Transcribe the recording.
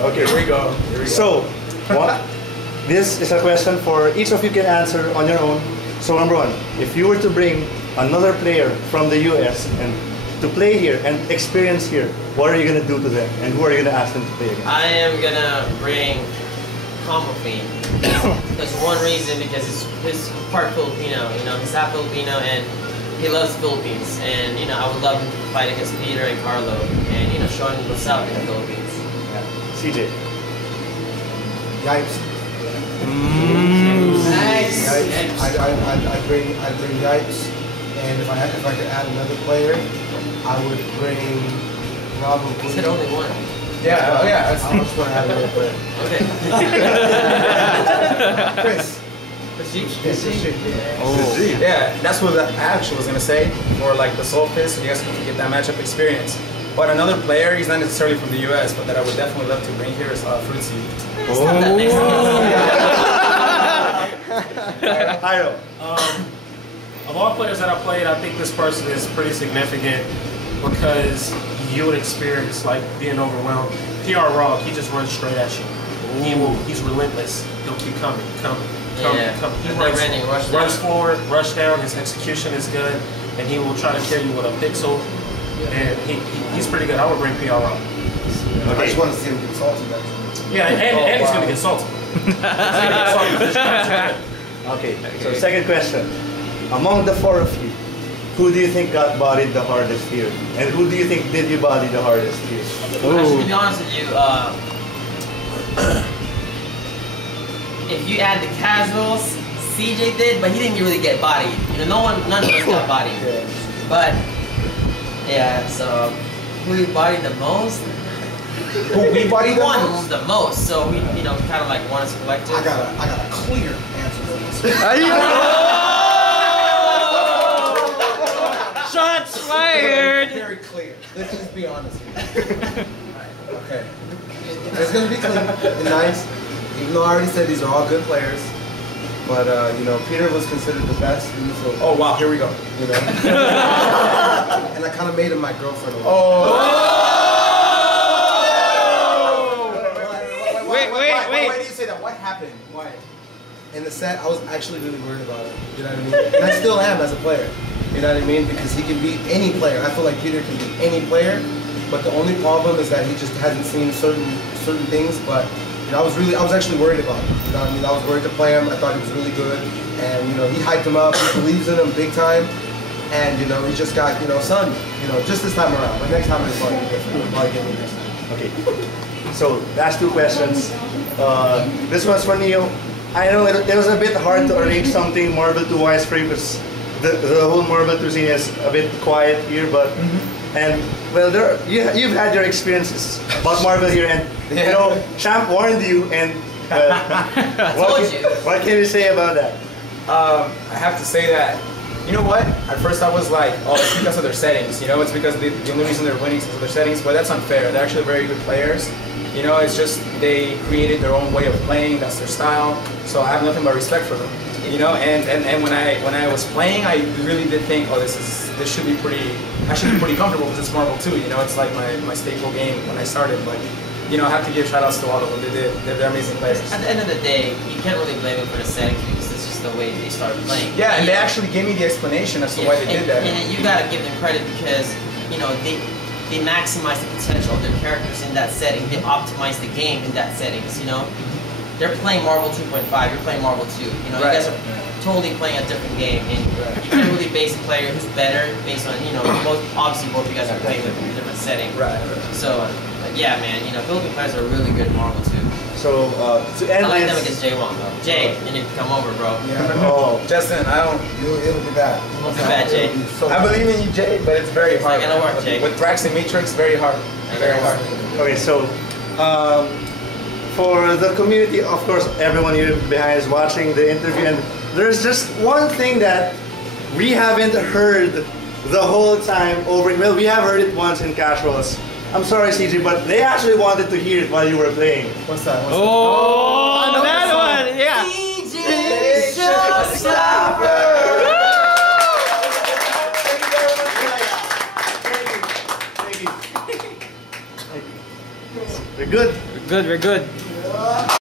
Okay, here we go. So, this is a question for each of you can answer on your own. So number one, if you were to bring another player from the US and to play here and experience here, what are you going to do to them? And who are you going to ask them to play against? I am going to bring Combo Fiend. That's one reason, because he's part Filipino, you know, he's half Filipino and he loves Philippines. And, you know, I would love him to fight against Peter and Carlo and, you know, showing what's up in the Philippines. Yeah. CJ. Yipes. Nice. I'd bring Yipes, and if I could add another player, I would bring probably. You said only one. Yeah, I just want to add another player. Okay. Chris. Yeah, that's what I actually was gonna say for like the Soul Fist, so you guys can get that matchup experience. But another player, he's not necessarily from the US, but that I would definitely love to bring here is Fruitsy. It's not that Mexican. Hiro. Of all players that I played, I think this person is pretty significant because you would experience like being overwhelmed. PR Raw, he just runs straight at you. He's relentless. He'll keep coming. He runs forward, rush down. His execution is good, and he will try to kill you with a pixel. And he's pretty good. I would bring PR Raw. Okay. I just want to see him get salty back. Yeah, and he's gonna get salty. Okay, so second question. Among the four of you, who do you think got bodied the hardest here? And who do you think did you body the hardest here? Actually, to be honest with you, if you add the casuals, CJ did, but he didn't really get bodied. You know, none of us got bodied. Yeah. But yeah, so who we bodied the most? Who we bodied the won most? the most. So we, you know, kind of like won as a collective. I got a clear answer for this. Shots fired! Very clear. Let's just be honest here. Okay. It's gonna be clean and nice. Even though I already said these are all good players, but you know, Peter was considered the best in the Philippines. Oh wow, here we go. You know, and I kind of made him my girlfriend. Wait. Why do you say that? What happened? Why? In the set, I was actually really worried about him. You know what I mean? And I still am as a player. You know what I mean? Because he can beat any player. I feel like Peter can beat any player. But the only problem is that he just hasn't seen certain things. But you know, I was actually worried about him. You know what I mean? I was worried to play him. I thought he was really good, and you know, he hyped him up. He believes in him big time. And you know, he just got sunned. You know, just this time around. But next time it's probably different. I'll probably get him next time. Okay. So last two questions. This one's for Neo. I know it was a bit hard to arrange something Marvel 2 wise for you because the whole Marvel 2 scene is a bit quiet here, but and well, you've had your experiences about Marvel here, and you know, Champ warned you, and what can you say about that? I have to say that, you know what? At first I was like, oh, it's because of their settings. You know, it's because the only reason they're winning is because of their settings, but that's unfair. They're actually very good players. You know, it's just they created their own way of playing. That's their style. So I have nothing but respect for them. You know, and when I was playing, I really did think, oh, this should be pretty. I should be pretty comfortable because it's Marvel 2. You know, it's like my staple game when I started. But you know, I have to give shout outs to all of them. They're amazing players. At the end of the day, you can't really blame them for the settings because it's just the way they started playing. Yeah, and they actually gave me the explanation as to why they did that. And you gotta give them credit because you know they maximize the potential of their characters in that setting. They optimize the game in that settings. You know, they're playing Marvel 2.5. You're playing Marvel 2. You know, you guys are totally playing a different game, and you can't really base a player who's better based on obviously both of you guys are playing with a different setting. Right. So yeah, man, you know, Philippine players are really good at Marvel 2. So to end I like this, them against Jay Wong though. Jay, you need to come over, bro. Yeah. oh, Justin, It'll be bad. What's bad, Jay? I believe in you, Jay, but it's very hard. It's not gonna work, Jay. With Drax and Matrix, very hard. Very hard. okay, so for the community, of course, everyone here behind is watching the interview, and there's just one thing that we haven't heard the whole time over. Well, we have heard it once in casuals. I'm sorry, CJ, but they actually wanted to hear it while you were playing. What's that? Oh, that one, yeah. CJ Showstopper! Thank you. We're good. We're good.